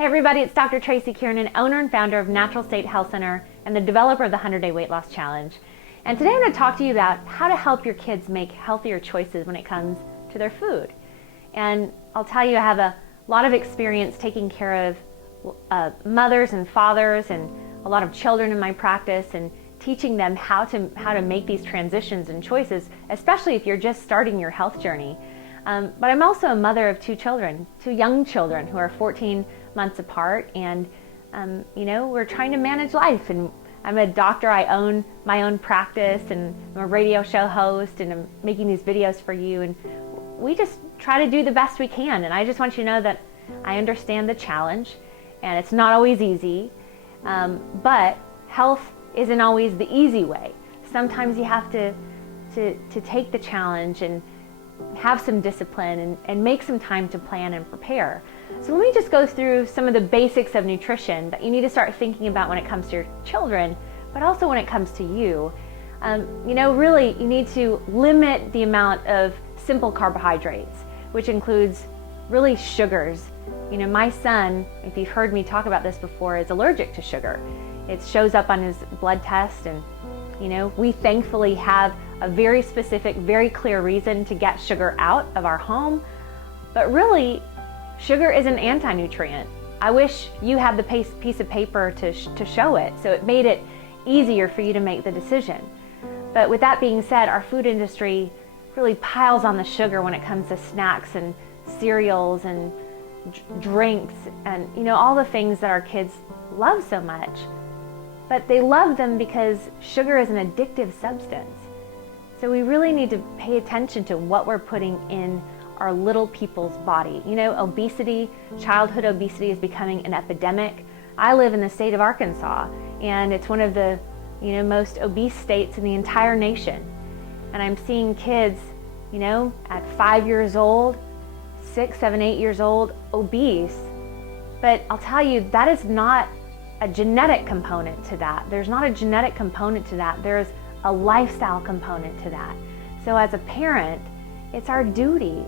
Hey everybody, it's Dr. Tracy Kiernan, owner and founder of Natural State Health Center and the developer of the 100-Day Weight Loss Challenge. And today I'm going to talk to you about how to help your kids make healthier choices when it comes to their food. And I'll tell you, I have a lot of experience taking care of mothers and fathers and a lot of children in my practice and teaching them how to make these transitions and choices, especially if you're just starting your health journey. But I'm also a mother of two young children who are 14 months apart, and we're trying to manage life. And I'm a doctor, I own my own practice, and I'm a radio show host, and I'm making these videos for you, and we just try to do the best we can. And I just want you to know that I understand the challenge, and it's not always easy, but health isn't always the easy way. Sometimes you have to take the challenge and have some discipline and make some time to plan and prepare. So let me just go through some of the basics of nutrition that you need to start thinking about when it comes to your children, but also when it comes to you. Really, you need to limit the amount of simple carbohydrates, which includes really sugars. My son, if you've heard me talk about this before, is allergic to sugar. It shows up on his blood test, and we thankfully have a very specific, very clear reason to get sugar out of our home. But really, sugar is an anti-nutrient. I wish you had the piece of paper to show it, so it made it easier for you to make the decision. But with that being said, our food industry really piles on the sugar when it comes to snacks and cereals and drinks and all the things that our kids love so much. But they love them because sugar is an addictive substance. So we really need to pay attention to what we're putting in our little people's body. Obesity, childhood obesity is becoming an epidemic. I live in the state of Arkansas, and it's one of the most obese states in the entire nation. And I'm seeing kids, at 5 years old, 6, 7, 8 years old, obese. But I'll tell you, that is not a genetic component to that. There's not a genetic component to that. There's a lifestyle component to that. So as a parent, it's our duty.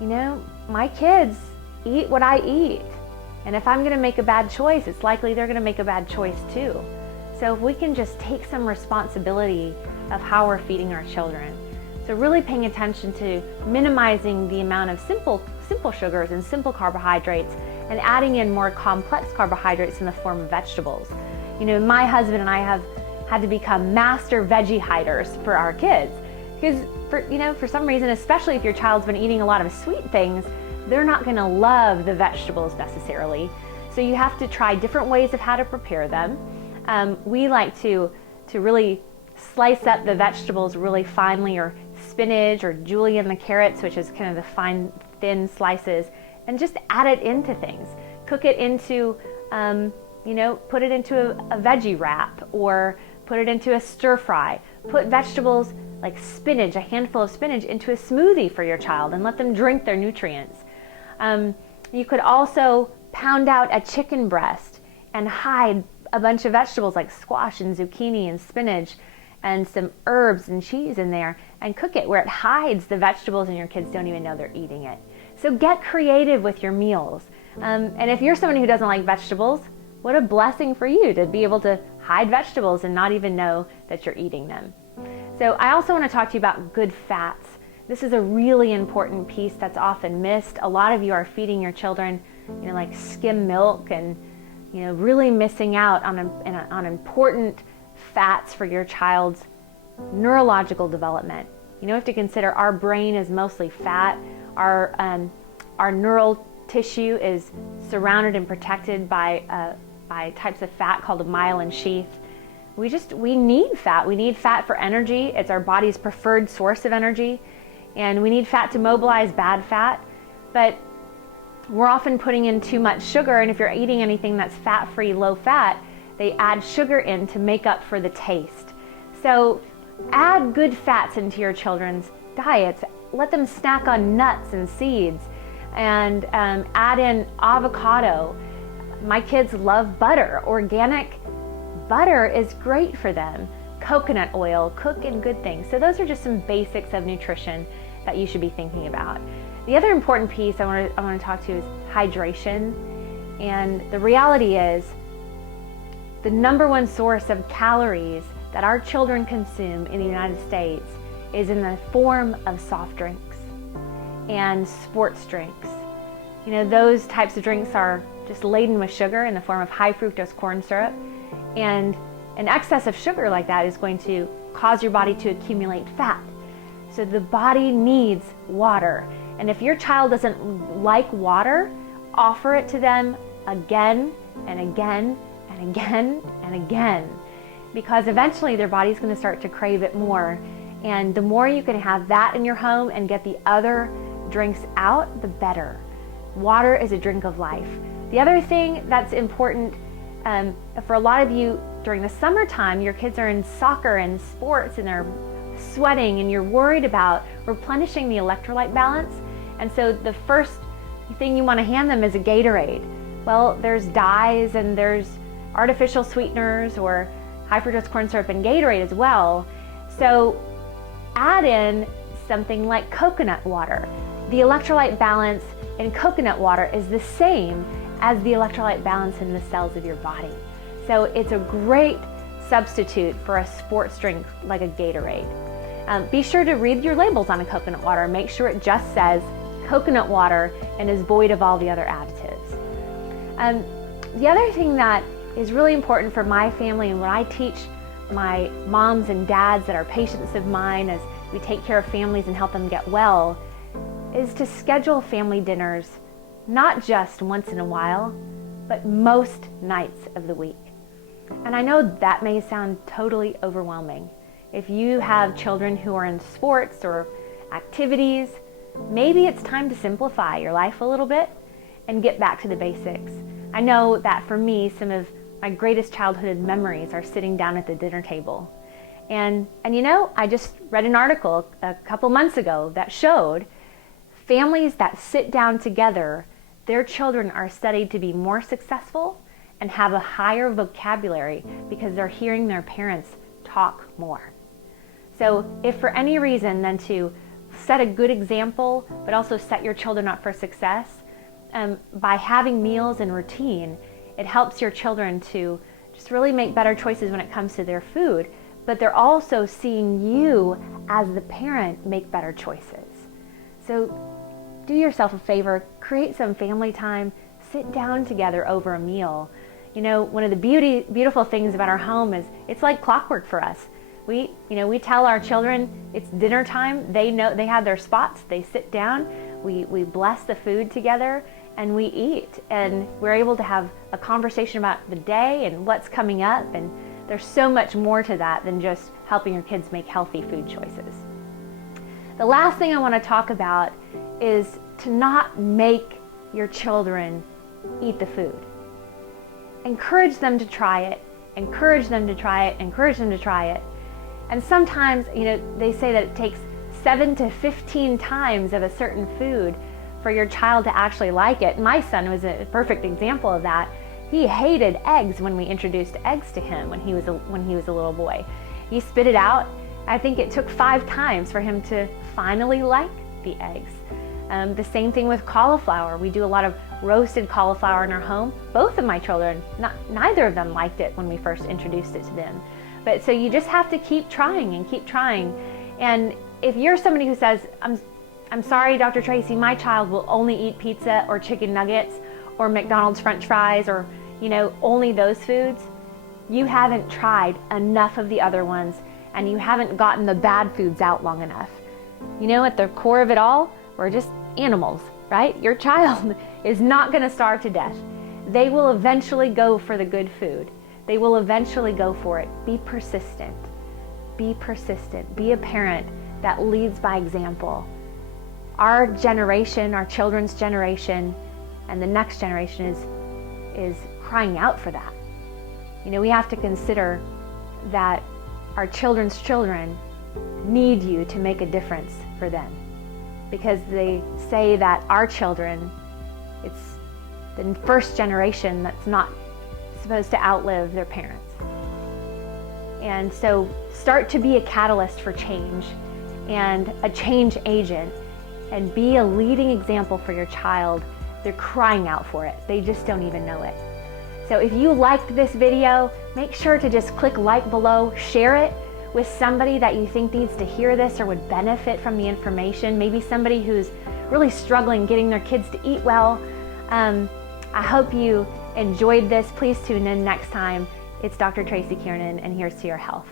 My kids eat what I eat. And if I'm going to make a bad choice, it's likely they're going to make a bad choice too. So if we can just take some responsibility of how we're feeding our children. So really paying attention to minimizing the amount of simple sugars and simple carbohydrates, and adding in more complex carbohydrates in the form of vegetables. My husband and I have had to become master veggie hiders for our kids, because for some reason, especially if your child's been eating a lot of sweet things, they're not going to love the vegetables necessarily. So you have to try different ways of how to prepare them. We like to really slice up the vegetables really finely, or spinach or julienne the carrots, which is kind of the fine, thin slices, and just add it into things. Cook it into, put it into a veggie wrap, or put it into a stir fry. Put vegetables like spinach, a handful of spinach, into a smoothie for your child and let them drink their nutrients. You could also pound out a chicken breast and hide a bunch of vegetables like squash and zucchini and spinach and some herbs and cheese in there, and cook it where it hides the vegetables and your kids don't even know they're eating it. So get creative with your meals. And if you're someone who doesn't like vegetables, what a blessing for you to be able to hide vegetables and not even know that you're eating them. So I also want to talk to you about good fats. This is a really important piece that's often missed. A lot of you are feeding your children, like skim milk, and really missing out on important fats for your child's neurological development. You have to consider our brain is mostly fat. Our neural tissue is surrounded and protected by types of fat called a myelin sheath. We need fat. We need fat for energy. It's our body's preferred source of energy. And we need fat to mobilize bad fat. But we're often putting in too much sugar, and if you're eating anything that's fat-free, low-fat, they add sugar in to make up for the taste. So add good fats into your children's diets. Let them snack on nuts and seeds, and add in avocado. My kids love butter. Organic butter is great for them. Coconut oil, cook in good things. So those are just some basics of nutrition that you should be thinking about. The other important piece I want to talk to is hydration. And the reality is, the number one source of calories that our children consume in the United States is in the form of soft drinks and sports drinks. You know, those types of drinks are just laden with sugar in the form of high fructose corn syrup. And an excess of sugar like that is going to cause your body to accumulate fat. So the body needs water. And if your child doesn't like water, offer it to them again and again and again and again, because eventually their body's going to start to crave it more. And the more you can have that in your home and get the other drinks out, the better. Water is a drink of life. The other thing that's important for a lot of you during the summertime, your kids are in soccer and sports and they're sweating and you're worried about replenishing the electrolyte balance. And so the first thing you want to hand them is a Gatorade. Well, there's dyes and there's artificial sweeteners or high fructose corn syrup in Gatorade as well. So add in something like coconut water. The electrolyte balance in coconut water is the same as the electrolyte balance in the cells of your body. So it's a great substitute for a sports drink like a Gatorade. Be sure to read your labels on a coconut water. Make sure it just says coconut water and is void of all the other additives. The other thing that is really important for my family and what I teach my moms and dads that are patients of mine as we take care of families and help them get well is to schedule family dinners not just once in a while, but most nights of the week. And I know that may sound totally overwhelming. If you have children who are in sports or activities, maybe it's time to simplify your life a little bit and get back to the basics. I know that for me, some of my greatest childhood memories are sitting down at the dinner table. And you know, I just read an article a couple months ago that showed families that sit down together, their children are studied to be more successful and have a higher vocabulary because they're hearing their parents talk more. So if for any reason, then to set a good example, but also set your children up for success, by having meals and routine, it helps your children to just really make better choices when it comes to their food, but they're also seeing you as the parent make better choices. So do yourself a favor, create some family time, sit down together over a meal. You know, one of the beautiful things about our home is it's like clockwork for us. We tell our children it's dinner time. They know they have their spots. They sit down. We bless the food together and we eat. And we're able to have a conversation about the day and what's coming up. And there's so much more to that than just helping your kids make healthy food choices. The last thing I want to talk about is to not make your children eat the food. Encourage them to try it. Encourage them to try it. Encourage them to try it. And sometimes, you know, they say that it takes 7 to 15 times of a certain food for your child to actually like it. My son was a perfect example of that. He hated eggs when we introduced eggs to him when he was a little boy. He spit it out. I think it took 5 times for him to finally like the eggs. The same thing with cauliflower. We do a lot of roasted cauliflower in our home. Both of my children, neither of them liked it when we first introduced it to them. But so you just have to keep trying and keep trying. And if you're somebody who says, I'm sorry, Dr. Tracy, my child will only eat pizza or chicken nuggets or McDonald's French fries or, you know, only those foods, you haven't tried enough of the other ones and you haven't gotten the bad foods out long enough. You know, at the core of it all, we're just animals, right? Your child is not going to starve to death. They will eventually go for the good food. They will eventually go for it. Be persistent. Be persistent. Be a parent that leads by example. Our generation, our children's generation, and the next generation is crying out for that. You know, we have to consider that our children's children need you to make a difference for them. Because they say that our children, it's the first generation that's not supposed to outlive their parents. And so start to be a catalyst for change and a change agent and be a leading example for your child They're crying out for it. They just don't even know it. So if you liked this video, make sure to just click like below, share it with somebody that you think needs to hear this or would benefit from the information. Maybe somebody who's really struggling getting their kids to eat well. I hope you enjoyed this. Please tune in next time. It's Dr. Tracy Kiernan, and here's to your health.